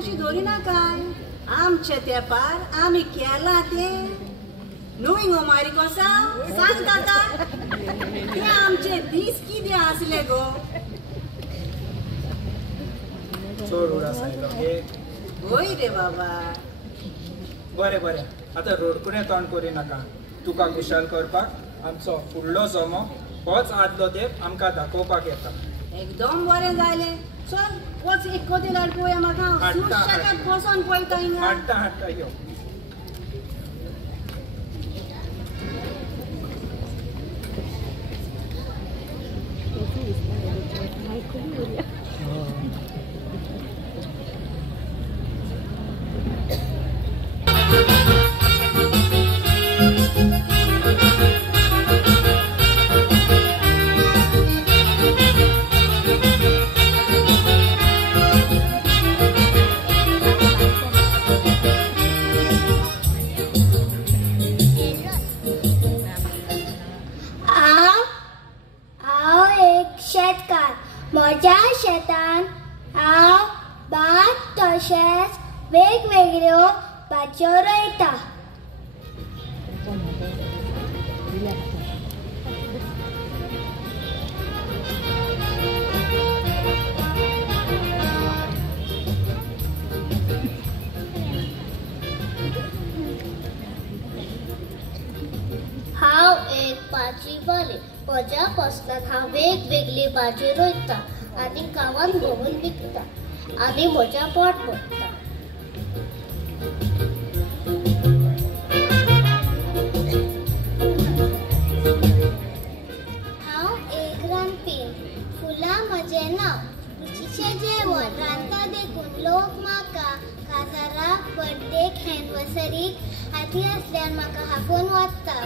कशी धरिना काय आमचे तेंपार आमी केला ते न्हू गो मारी कोसा सांग काका ते आमचे दीस कितें आसले गो चड उड आसा होय रे बाबा बरें बरें आतां रोडकुडें तोंड करी नाका तुका खुशाल करपाक आमचो फुडलो जमो होच आदलो देव आमकां दाखोवपाक येता एकदम बरें जालें चल वच एक कोती धाड पळोवया म्हाका सुशेगाद बसोन पळयता हिंगा हाडटा हाडटा यो म्हज्या शेतान हांव भात तशेंच वेगवेगळ्यो भाजयो रोयता हांव एक भाजीवाली म्हज्या पोस्तान हांव वेगवेगळी भाजी रोयता आनी गांवांत भोंवून विकता आनी म्हज्या पोट भरता हांव एक रांदपीण फुलां म्हजें नांव रुचीचें जेवण रांदता देखून लोक म्हाका काजाराक बर्थडेक एनिवर्सरीक हाती आसल्यार म्हाका हांफून वता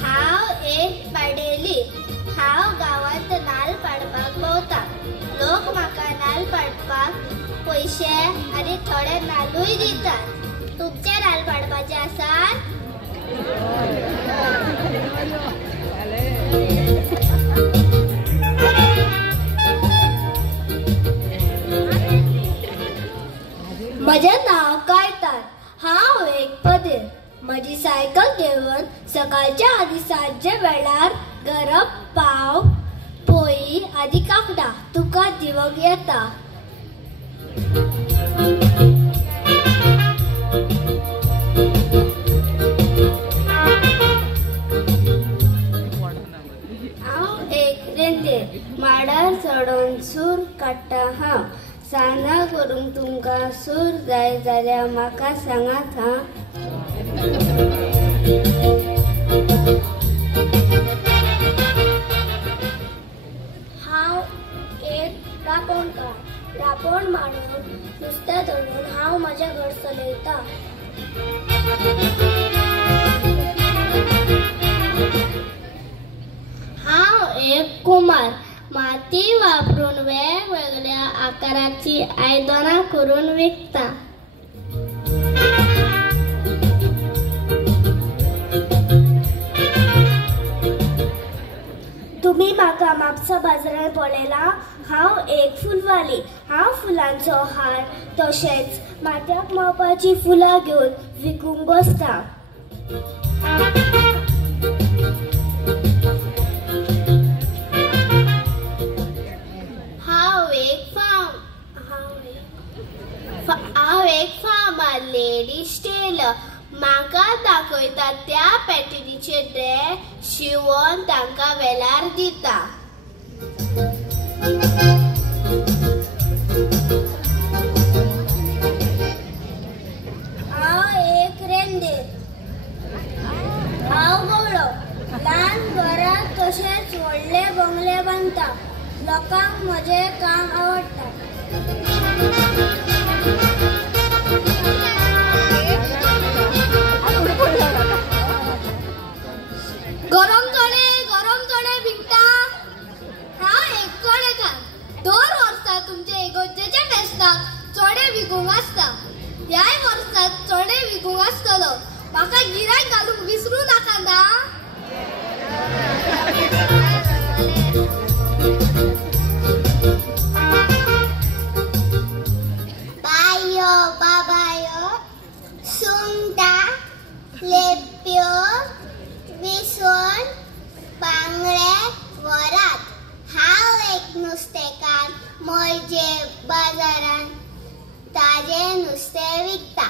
हांव एक पाडेली हांव गांवांत नाल्ल पाडपाक भोंवता लोक म्हाका नाल्ल पाडपाक पयशे आनी थोडे नाल्लूय दितात तुमचे नाल्ल पाडपाचे आसात म्हजें नांव कायतान हांव एक पदेर म्हजी सायकल घेवन सकाळच्या आदी सांजच्या वेळार गरम पाव पोळी आदी कांकणां तुका दिवंक येता हांव एक रेंदेर माडार चडोवन सूर काडटा हांव सान्नां करूंक तुमकां सूर जाय जाल्यार म्हाका सांगात हां हांव एक रांपोणकार रांपोण मांडून नुस्तें धरून हांव म्हजें घर चलयतां हांव एक कुमार माती वापरून वेगवेगळ्या आकाराची आयदनां करून विकता तुम्ही म्हाका म्हापसा बाजारांत पळयलां हांव एक फुलवाली हांव फुलांचो हार तशेंच माथ्याक मावपाची फुलां घेवन विकूंक बसता हांव एक फार्मर लेडीज टेलर म्हाका दाखयता त्या पॅटर्नीचे ड्रेस शिवून तांकां वेल्यार दिता हांव एक रेंदेर हांव गवळो ल्हान घरां तशेंच व्हडले बंगले बांदता लोकांक म्हजें काम आवडटा गरम चणे विकता हांव एक चणेकार 2 वर्सां तुमचे इगोर्जेच्या फेस्ताक चणे विकूंक आसता ह्याय वर्साक चणे विकूंक आसतलो म्हाका गिरायक घालूंक विसरू नाका ना. बायो बाबायो सुंगटां लेप्यो विसवण बांगडे वरात. हांव एक नुस्तेकार मोरजे बाजारान ताजे नुस्तें विकता.